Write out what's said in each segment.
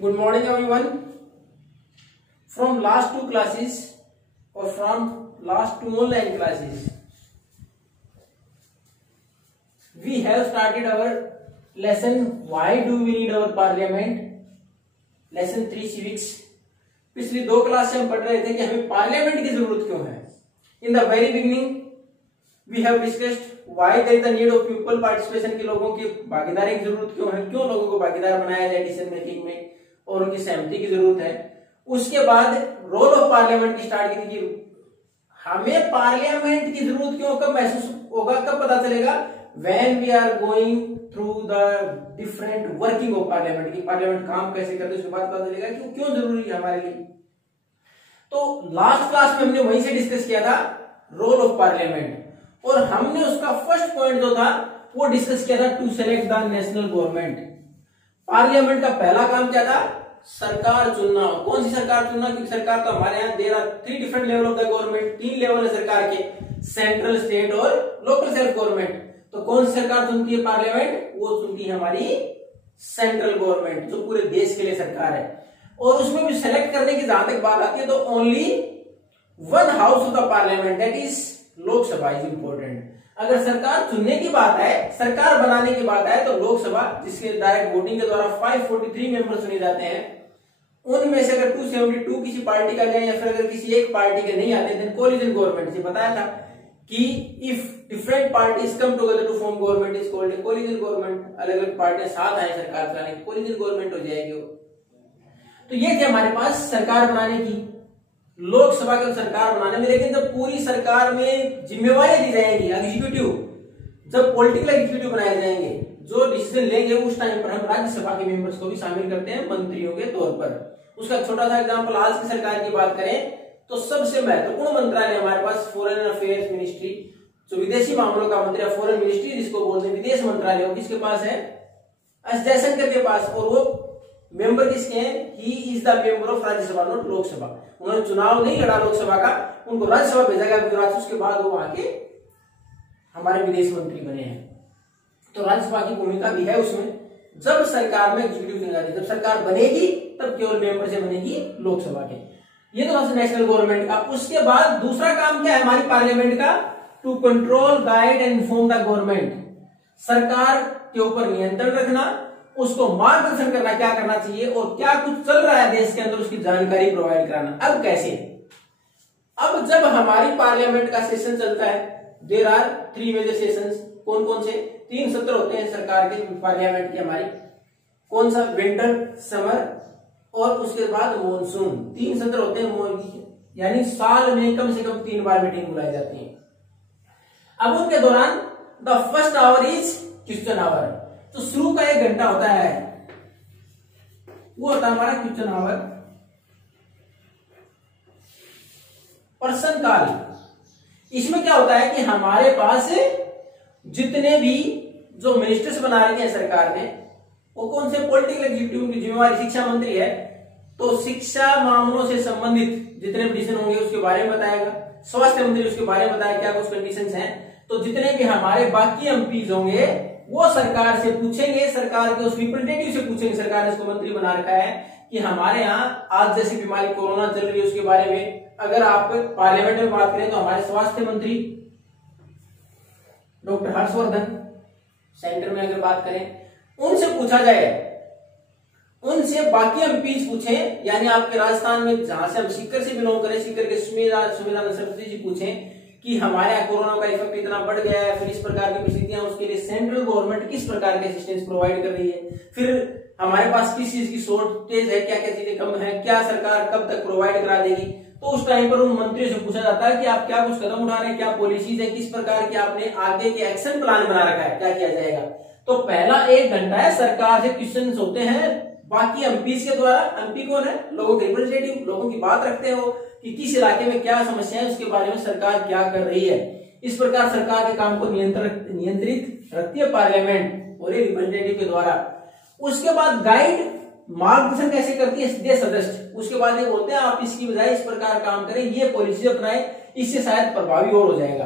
Good morning everyone. From last two classes or from last two online classes, we have started our lesson why do we need our parliament, lesson 3 civics. पिछली दो class से हम पढ़ रहे थे कि हमें पार्लियामेंट की जरूरत क्यों है. In the very beginning we have discussed why there is the need of people participation, की लोगों की भागीदारी की जरूरत क्यों है, क्यों लोगों को भागीदार बनाया जाए डिसीजन मेकिंग में और उनकी सहमति की जरूरत है. उसके बाद रोल ऑफ पार्लियामेंट की स्टार्ट की थी कि हमें पार्लियामेंट की जरूरत क्यों, कब महसूस होगा, कब पता चलेगा, when we are going through the different working of parliament, की पार्लियामेंट काम कैसे करते उसके बाद पता चलेगा कि क्यों जरूरी है हमारे लिए. तो लास्ट क्लास में हमने वहीं से डिस्कस किया था रोल ऑफ पार्लियामेंट, और हमने उसका फर्स्ट पॉइंट जो था वो डिस्कस किया था to select the national government. Parliament का पहला काम क्या था, सरकार चुनना. कौन सी सरकार चुनना, क्योंकि सरकार तो हमारे यहाँ there are 3 different level of the government, 3 level है सरकार के, सेंट्रल, स्टेट और लोकल सेल्फ गवर्नमेंट. तो कौन सी सरकार चुनती है पार्लियामेंट, वो चुनती है हमारी सेंट्रल गवर्नमेंट, जो पूरे देश के लिए सरकार है. और उसमें भी सेलेक्ट करने की जहां तक बात आती है तो only one house of the parliament, that is Lok Sabha is important. अगर सरकार चुनने की बात है, सरकार बनाने की बात है, तो लोकसभा जिसके डायरेक्ट वोटिंग के द्वारा 543 मेंबर चुने जाते हैं, उनमें से अगर 272 किसी पार्टी का जाए या फिर अगर किसी एक पार्टी के नहीं आते, देन कोलिजन गवर्नमेंट. से बताया था कि if different parties come together to form government is called a coalition government. अलग अलग पार्टियां साथ आए सरकार चलाने की, कोलिजन गवर्नमेंट हो जाएगी. तो ये थे हमारे पास सरकार बनाने की, लोकसभा के सरकार बनाने में. लेकिन जब पूरी सरकार में जिम्मेवारियां दी जाएंगी, एग्जीक्यूटिव, जब पॉलिटिकल एग्जीक्यूटिव बनाए जाएंगे, जो डिसीजन लेंगे, उस टाइम पर हम राज्यसभा के मेंबर्स को भी शामिल करते हैं मंत्रियों के तौर पर. उसका छोटा सा एग्जांपल, आज की सरकार की बात करें तो सबसे महत्वपूर्ण मंत्रालय हमारे पास फॉरेन अफेयर्स मिनिस्ट्री, जो विदेशी मामलों का मंत्री, फॉरेन मिनिस्ट्री जिसको बोलते हैं, विदेश मंत्रालय, वो किसके पास है, एस जयशंकर के पास. और वो मेंबर किसके हैं, he is the member of Rajya Sabha, not Lok Sabha. उन्होंने चुनाव नहीं लड़ा लोकसभा का, उनको राज्यसभा भेजा गया गुजरात, उसके बाद वो वहां के हमारे विदेश मंत्री बने हैं. तो राज्यसभा की भूमिका भी है उसमें. जब सरकार में एग्जीक्यूटिव चुनी जाती है, जब सरकार बनेगी तब केवल मेंबर से बनेगी लोकसभा के. ये तो सबसे नेशनल गवर्नमेंट का. उसके बाद दूसरा काम क्या है हमारी पार्लियामेंट का, to control, guide and inform the government. सरकार के ऊपर नियंत्रण रखना, उसको मार्गदर्शन करना, क्या करना चाहिए और क्या कुछ चल रहा है देश के अंदर, उसकी जानकारी प्रोवाइड कराना. अब कैसे, अब जब हमारी पार्लियामेंट का सेशन चलता है, देयर आर 3 मेजर सेशंस. कौन कौन से, 3 सत्र होते हैं सरकार के, पार्लियामेंट की हमारी. कौन सा, विंटर, समर और उसके बाद मॉनसून. 3 सत्र होते हैं, यानी साल में कम से कम 3 बार मीटिंग बुलाई जाती है. अब उनके दौरान the first hour is question hour. तो शुरू का 1 घंटा होता है, वो होता है हमारा क्वेश्चन आवर. प्रश्न काल. इसमें क्या होता है कि हमारे पास जितने भी जो मिनिस्टर्स बना रखे हैं सरकार ने, वो कौन से, पॉलिटिकल एग्जीक्यूटिव की जिम्मेवारी शिक्षा मंत्री है, तो शिक्षा मामलों से संबंधित जितने भी डिसीजन होंगे उसके बारे में बताएगा. स्वास्थ्य मंत्री उसके बारे में बताएगा क्या कुछ कंडीशंस हैं. तो जितने भी हमारे बाकी एमपीज होंगे वो सरकार से पूछेंगे, सरकार के उस रिप्रेजेंटेटिव से पूछेंगे, सरकार ने इसको मंत्री बना रखा है, कि हमारे यहाँ आज जैसी बीमारी कोरोना चल रही है उसके बारे में अगर आप पार्लियामेंट में बात करें तो हमारे स्वास्थ्य मंत्री डॉक्टर हर्षवर्धन, सेंटर में अगर बात करें उनसे पूछा जाए, उनसे बाकी एमपीज पूछें. यानी आपके राजस्थान में जहां से हम सीकर से बिलोंग करें, सीकर के सुमेरा सरस्वती जी पूछें कि हमारे यहाँ कोरोना का इफेक्ट इतना बढ़ गया है, फिर इस प्रकार की परिस्थितियां, उसके लिए सेंट्रल गवर्नमेंट किस प्रकार के असिस्टेंस प्रोवाइड कर रही है, फिर हमारे पास किस चीज की शॉर्टेज है, क्या क्या चीजें कम है, क्या सरकार कब तक प्रोवाइड करा देगी. तो उस टाइम पर उन मंत्रियों से पूछा जाता है कि आप क्या कुछ कदम उठा रहे हैं, क्या पॉलिसीज है, किस प्रकार की आपने आगे के एक्शन प्लान बना रखा है, क्या किया जाएगा. तो पहला 1 घंटा है, सरकार से क्वेश्चन होते हैं बाकी एमपीज के द्वारा. एमपी कौन है, लोगों के रिप्रेजेंटेटिव, लोगों की बात रखते हो कि किस इलाके में क्या समस्या है, उसके बारे में सरकार क्या कर रही है. इस प्रकार सरकार के काम को नियंत्रित रखती है पार्लियामेंट और ये रिप्रेजेंटेटिव के द्वारा. उसके बाद गाइड, मार्गदर्शन कैसे करती है देश सदस्य. उसके बाद ये बोलते हैं आप इसकी बजाय इस प्रकार काम करें, ये पॉलिसी अपनाएं, इससे शायद प्रभावी और हो जाएगा.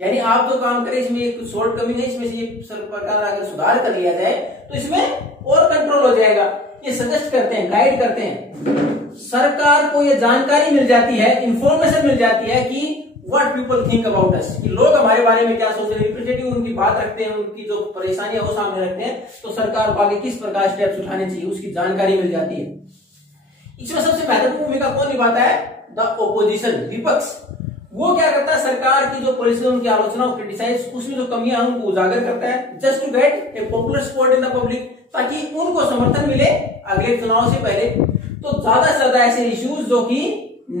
यानी आप जो काम करें इसमें एक शॉर्ट कमिंग है, इसमें से ये प्रकार अगर सुधार कर लिया जाए तो इसमें और कंट्रोल हो जाएगा. ये सजेस्ट करते हैं, गाइड करते हैं, सरकार को ये जानकारी मिल जाती है, इंफॉर्मेशन मिल जाती है कि what people think about us, कि लोग हमारे बारे में क्या सोच रहे हैं, रिप्रेजेंटेटिव उनकी बात रखते हैं, उनकी जो परेशानियां वो सामने रखते हैं, तो सरकार को आगे किस प्रकार स्टेप्स उठाने चाहिए उसकी जानकारी मिल जाती है। इसमें सबसे महत्वपूर्ण भूमिका कौन निभाता है? द ओपोजिशन, विपक्ष। वो क्या करता है? सरकार की जो पॉलिसी उनकी आलोचना, क्रिटिसाइज, उसमें जो कमियां हैं उनको उजागर करता है, just to get a popular support in the public, ताकि उनको समर्थन मिले अगले चुनाव से पहले। तो ज्यादा से ज्यादा ऐसे इश्यूज जो कि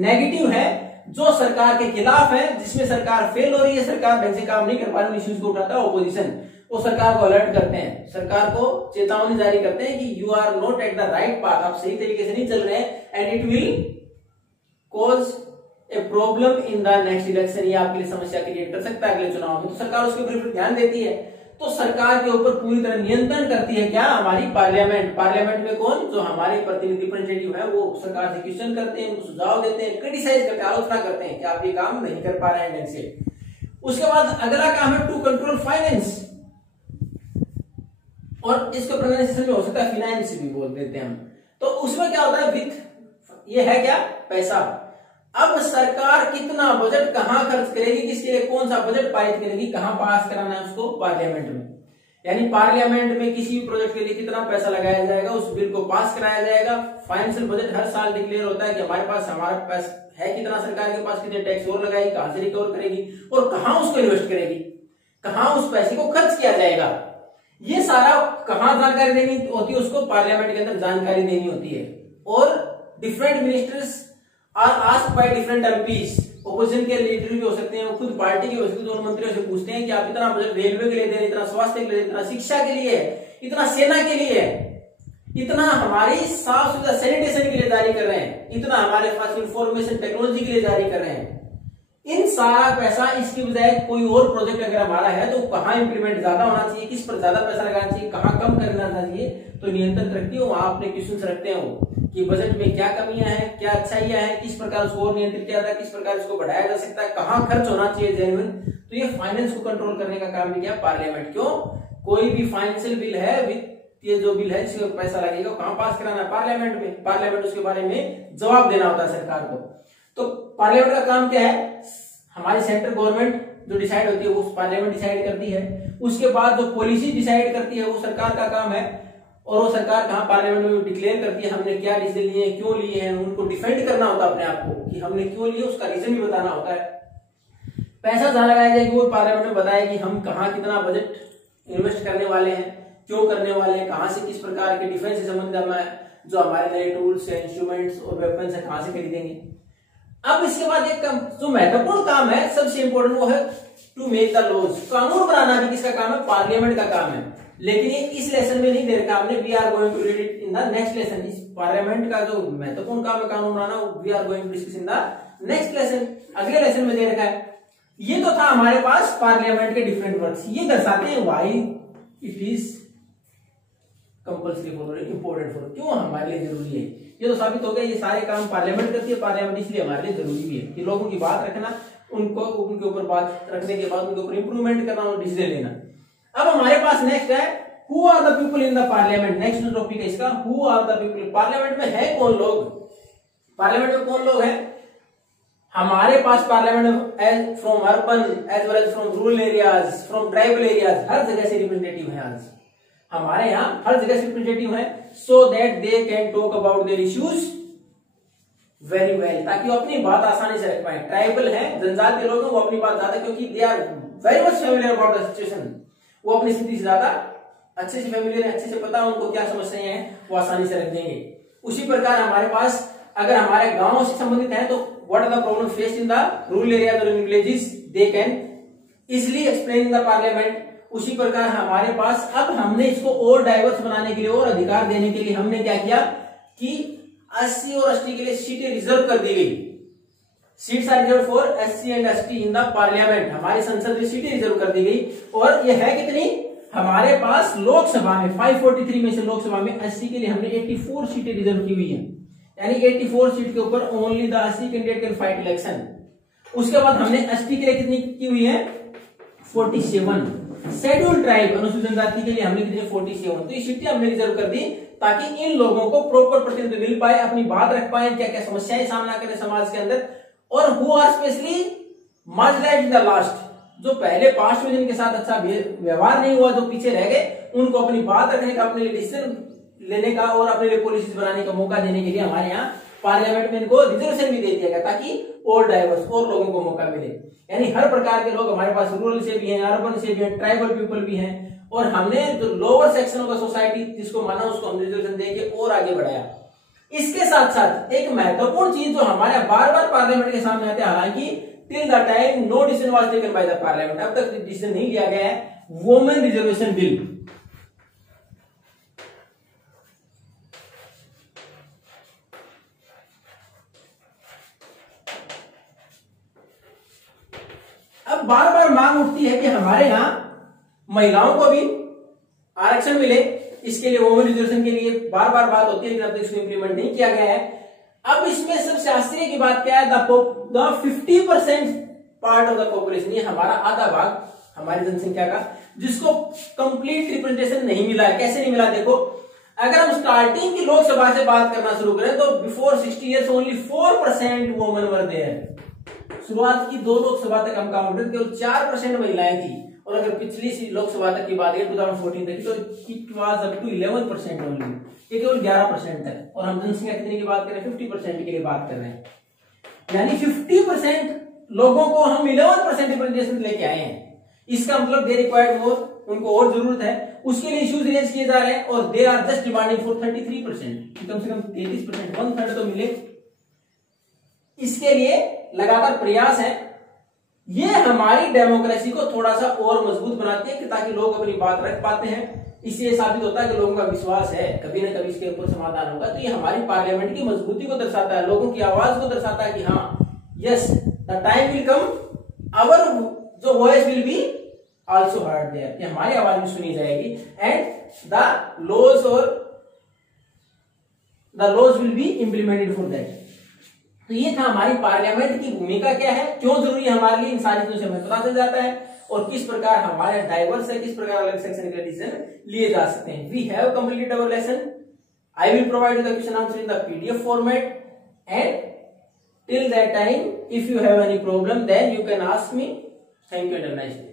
नेगेटिव है, जो सरकार के खिलाफ है, जिसमें सरकार फेल हो रही है, सरकार ढंग से काम नहीं कर पा रही, उन इश्यूज को उठाता है ओपोजिशन। वो सरकार को अलर्ट करते हैं, सरकार को चेतावनी जारी करते हैं कि you are not at the right path, आप सही तरीके से नहीं चल रहे हैं, and it will cause a problem in the next election, ये आपके लिए समस्या क्रिएट कर सकता है अगले चुनाव में। तो सरकार उसके ऊपर ध्यान देती है। तो सरकार के ऊपर पूरी तरह नियंत्रण करती है क्या? हमारी पार्लियामेंट। पार्लियामेंट में कौन? जो हमारे प्रतिनिधि, रिप्रेजेंटेटिव है, वो सरकार से क्वेश्चन करते हैं, उनको सुझाव देते हैं, क्रिटिसाइज करते हैं, आलोचना करते हैं कि आप ये काम नहीं कर पा रहे हैं ढंग से। उसके बाद अगला काम है टू कंट्रोल फाइनेंस, और इसको प्रोनाउंसिएशन में हो सकता है फाइनेंस भी बोल देते हैं हम। तो उसमें क्या होता है? वित्त, ये है क्या? पैसा। अब सरकार कितना बजट कहां खर्च करेगी, किसके लिए कौन सा बजट पारित करेगी, कहां पास कराना है उसको? पार्लियामेंट में। यानी पार्लियामेंट में किसी भी प्रोजेक्ट के लिए कितना पैसा लगाया जाएगा, उस बिल को पास कराया जाएगा। फाइनेंशियल बजट हर साल डिक्लेयर होता है कि हमारे पास है कितना, सरकार के पास कितने टैक्स और लगाएगी, कहां से रिकवर करेगी और कहां उसको इन्वेस्ट करेगी, कहां उस पैसे को खर्च किया जाएगा। ये सारा कहां जानकारी देनी होती है उसको? पार्लियामेंट के अंदर जानकारी देनी होती है। और different ministers are asked by different MPs, opposition के लीडर भी हो सकते हैं, वो खुद पार्टी के हो सकते हैं, दोनों मंत्रियों से पूछते हैं कि आप इतना बजट रेलवे के लिए दे रहे हैं, इतना स्वास्थ्य के लिए, इतना शिक्षा के लिए, इतना सेना के लिए, इतना हमारी साफ सुथरा सैनिटेशन के लिए जारी कर रहे हैं, इतना हमारे पास इंफॉर्मेशन टेक्नोलॉजी के लिए जारी कर रहे हैं। इन सारा पैसा इसकी बजाय कोई और प्रोजेक्ट अगर हमारा है तो कहां इंप्लीमेंट ज्यादा होना चाहिए, किस पर ज्यादा पैसा लगाना चाहिए, कहां कम करना चाहिए, तो नियंत्रण रखती हो, वहां अपने क्वेश्चन रखते हो कि बजट में क्या कमियां हैं, क्या अच्छाइयां हैं, किस प्रकार उसको और नियंत्रित किया जाए, किस प्रकार इसको बढ़ाया जा सकता है, कहां खर्च होना चाहिए जेन्युइन। तो ये फाइनेंस को कंट्रोल करने का काम भी क्या? पार्लियामेंट। क्यों? कोई भी फाइनेंशियल बिल है, ये जो बिल है जिसको पैसा लगेगा कहां पास कराना है? पार्लियामेंट में। पार्लियामेंट उसके बारे में जवाब देना होता है सरकार को। तो पार्लियामेंट का काम क्या है? हमारी सेंट्रल गवर्नमेंट जो डिसाइड होती है वो पार्लियामेंट डिसाइड करती है। उसके बाद जो पॉलिसी डिसाइड करती है वो सरकार का काम है, और वो सरकार कहां? पार्लियामेंट में डिक्लेयर करती है हमने क्या डिसीजन लिए हैं, क्यों लिए हैं, उनको डिफेंड करना होता है अपने आप को कि हमने क्यों लिए, उसका रीजन भी बताना होता है। पैसा जहां लगाया जाएगा वो पार्लियामेंट में बताए कि हम कहां कितना बजट इन्वेस्ट करने वाले हैं, क्यों करने वाले हैं, कहां से किस प्रकार के डिफेंस से संबंधित है, जो हमारे नए टूल्स है, इंस्ट्रूमेंट्स और वेपन्स है, कहां से खरीदेंगे। अब इसके बाद एक जो महत्वपूर्ण काम है, सबसे इंपॉर्टेंट, वो है टू मेक द लॉज। कानून बनाना भी किसका काम है? पार्लियामेंट का काम है। लेकिन ये इस लेसन में नहीं दे रखा हमने, we are going to read it in the next lesson. इस पार्लियामेंट का जो महत्वपूर्ण काम है कानून बनाना, we are going to discuss in the next lesson, अगले लेसन में दे रखा है। ये तो था हमारे पास पार्लियामेंट के डिफरेंट वर्ड्स, ये दर्शाते हैं why it is compulsory for, important for, क्यों हमारे लिए जरूरी है। ये तो साबित हो गया, ये सारे काम पार्लियामेंट करती है, पार्लियामेंट इसलिए हमारे लिए जरूरी भी है कि लोगों की बात रखना, उनको उनके ऊपर बात रखने के बाद उनके ऊपर इंप्रूवमेंट करना और डिसीजन लेना। अब हमारे पास नेक्स्ट है who are the people in the parliament. Next जो टॉपिक है इसका, who are the people. Parliament में है कौन लोग? पार्लियामेंट में कौन लोग हैं? हमारे पास पार्लियामेंट में from urban as well as from rural areas, from tribal areas, हर जगह से रिप्रेजेंटेटिव है। आज हमारे यहाँ हर जगह से रिप्रेजेंटेटिव है, so that they can talk about their issues very well, ताकि वो अपनी बात आसानी से रख पाए। ट्राइबल है, जनजातीय लोग हैं, वो अपनी बात ज्यादा, क्योंकि they are very much familiar about the situation, वो अपनी स्थिति से ज्यादा अच्छे से फेमिलियर है, अच्छे से पता है उनको क्या समस्याएं हैं, वो आसानी से रख देंगे। उसी प्रकार हमारे पास अगर हमारे गांव से संबंधित है तो what are the problem faced in the rural areas और in villages, they can easily explain in the parliament. उसी प्रकार हमारे पास अब हमने इसको और डाइवर्स बनाने के लिए और अधिकार देने के लिए हमने क्या किया कि 80 और एसटी के लिए सीटें रिजर्व कर दी गई। Seats are reserve for SC and ST in the parliament. हमारी संसद में सीटें रिजर्व कर दी गई, और यह है कितनी? हमारे पास लोकसभा में 543 में से लोकसभा में एससी के लिए हमने 84 सीटें रिजर्व की हुई है, यानी 84 सीट के ऊपर only the SC candidate can fight election. उसके बाद हमने एसटी के लिए कितनी की हुई है? 47। शेड्यूल ट्राइब अनुसूचित जनजाति के लिए हमने कितनी? 47। तो ये सीटें हमने रिजर्व कर दी ताकि इन लोगों को प्रॉपर प्रतिनिधित्व मिल पाए, अपनी बात रख पाए, क्या क्या समस्याएं सामना करें समाज के अंदर, और who are specially marginalized in the last, जो पहले पास्ट में जिनके साथ अच्छा व्यवहार नहीं हुआ, जो पीछे रह गए, उनको अपनी बात रखने का, अपने लिए डिसीजन लेने का और अपने लिए पॉलिसीज बनाने का मौका देने के लिए हमारे यहाँ पार्लियामेंट में इनको रिजर्वेशन भी दे दिया गया, ताकि और डाइवर्स और लोगों को मौका मिले। यानी हर प्रकार के लोग हमारे पास, रूरल से भी हैं, अर्बन से भी हैं, ट्राइबल पीपल भी हैं, और हमने जो लोअर सेक्शन ऑफ सोसाइटी जिसको माना उसको हम रिजर्वेशन देके और आगे बढ़ाया। इसके साथ साथ एक महत्वपूर्ण चीज जो हमारे बार बार पार्लियामेंट के सामने आते हैं, हालांकि till the time no decision was taken by the parliament, अब तक डिसीजन नहीं लिया गया है, वुमेन रिजर्वेशन बिल। अब बार बार मांग उठती है कि हमारे यहां महिलाओं को भी आरक्षण मिले, इसके लिए वुमेन रिजर्वेशन के लिए बार बार बात होती है, लेकिन अब तक इसको इंप्लीमेंट नहीं किया गया है। अब इसमें सबसे आश्चर्य की बात क्या है, the 50% part of the population, ये हमारा आधा भाग हमारी जनसंख्या का, जिसको कंप्लीट रिप्रेजेंटेशन नहीं मिला है। कैसे नहीं मिला, देखो अगर हम स्टार्टिंग की लोकसभा से बात करना शुरू करें तो before 60 years only 4% women were there. शुरुआत की 2 लोकसभा तक हम काउंट केवल 4% महिलाएं थी, और अगर पिछली लोकसभा तक की बात करें 2014 तक तो it was up to 11% only, ये केवल 11% है। और हम जनसंख्या कितने की बात करें, 50% के लिए बात कर रहे हैं, यानी 50% लोगों को हम 11% रिप्रेजेंटेशन लेके आए हैं। इसका मतलब दे रिक्वायर्ड मोर, उनको और जरूरत है, उसके लिए इश्यूज रेज किए जा रहे हैं, और they are just demanding for 33%, कम से कम 33%, 1/3 तो मिले। इसके लिए लगातार प्रयास है। ये हमारी डेमोक्रेसी को थोड़ा सा और मजबूत बनाती है, कि ताकि लोग अपनी बात रख पाते हैं। इससे साबित होता है कि लोगों का विश्वास है कभी ना कभी इसके ऊपर समाधान होगा। तो ये हमारी पार्लियामेंट की मजबूती को दर्शाता है, लोगों की आवाज को दर्शाता है कि हाँ yes the time will come, our जो voice will be also heard there, कि हमारी आवाज भी सुनी जाएगी, and the laws will be implemented for that. तो ये था हमारी पार्लियामेंट की भूमिका क्या है, क्यों जरूरी है हमारे लिए, इन सारी चीजों से हमें पता चल जाता है, और किस प्रकार हमारे डाइवर्स है, किस प्रकार अलग सेक्शन के डिसीजन लिए जा सकते हैं। We have completed our lesson. I will provide the question answer in the PDF format, and till that time if you have any problem then you can ask me. Thank you and have a nice day.